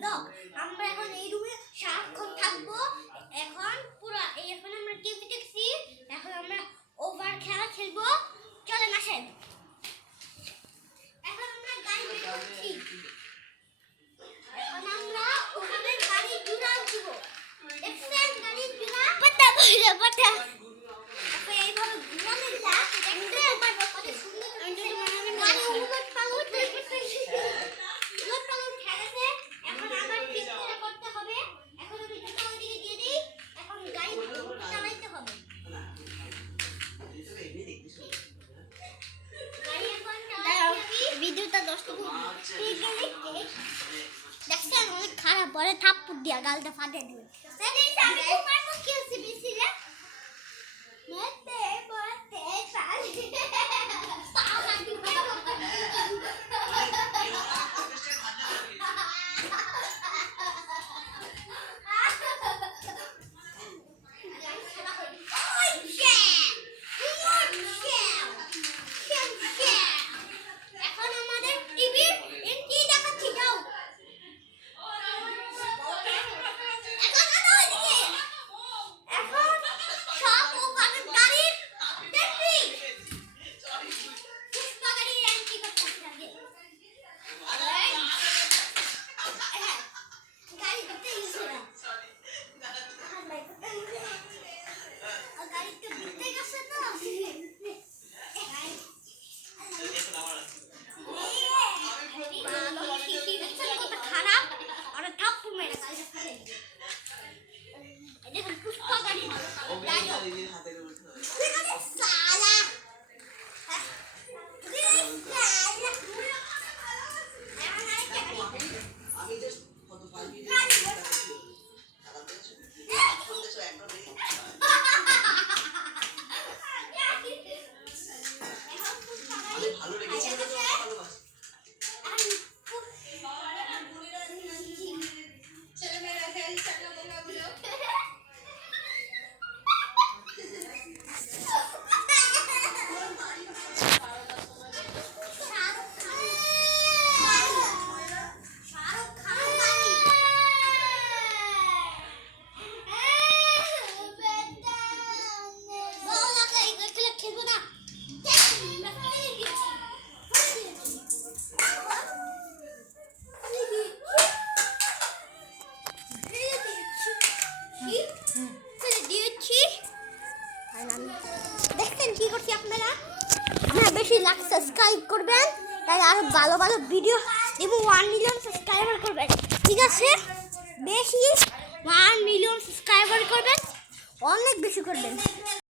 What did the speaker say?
Blog. আমরা এখন এই রুমে সারাক্ষণ থাকবো। এখন আমরা টিভি দেখছি। এখন আমরা ওভার খেলা খেলবো। চলেন আসেন। এখন আমরা গাড়ি বের করছি। এখন আমরা ওখানে গাড়ি জুড়া দিব। দেখছেন গাড়ি জুড়া? পাতা বইলে পাতা। আপনি এইভাবে ঘুরালে যা দেখতে পারবো কত সুন্দর গাড়ি উলট পালট করতেছি। উলট পালট খেলেছে। এখন আবার ঠিক করে করতে হবে। এখন আমি জুতা ওইদিকে দিয়ে দিই। এখন গাড়ি চালাইতে হবে। গাড়ি এখন ভিডিওটা 10 মিনিট দেখছেন অনেক খারাপ পরে থাপ্পড় দিয়া গালটা ফাটে দিবে। আমি তোমার মুখে আছে বেশি রে মতে বতে পালি এখন আমাদের টিভির এন্ট্রি দেখাচ্ছি যাও। দেখছেন কি করছি আপনারা বেশি লাইক সাবস্ক্রাইব করবেন তাই আরো ভালো ভালো ভিডিও দিব। 1 মিলিয়ন সাবস্ক্রাইবার করবেন ঠিক আছে বেশি 1 মিলিয়ন সাবস্ক্রাইবার করবেন অনেক বেশি করবেন।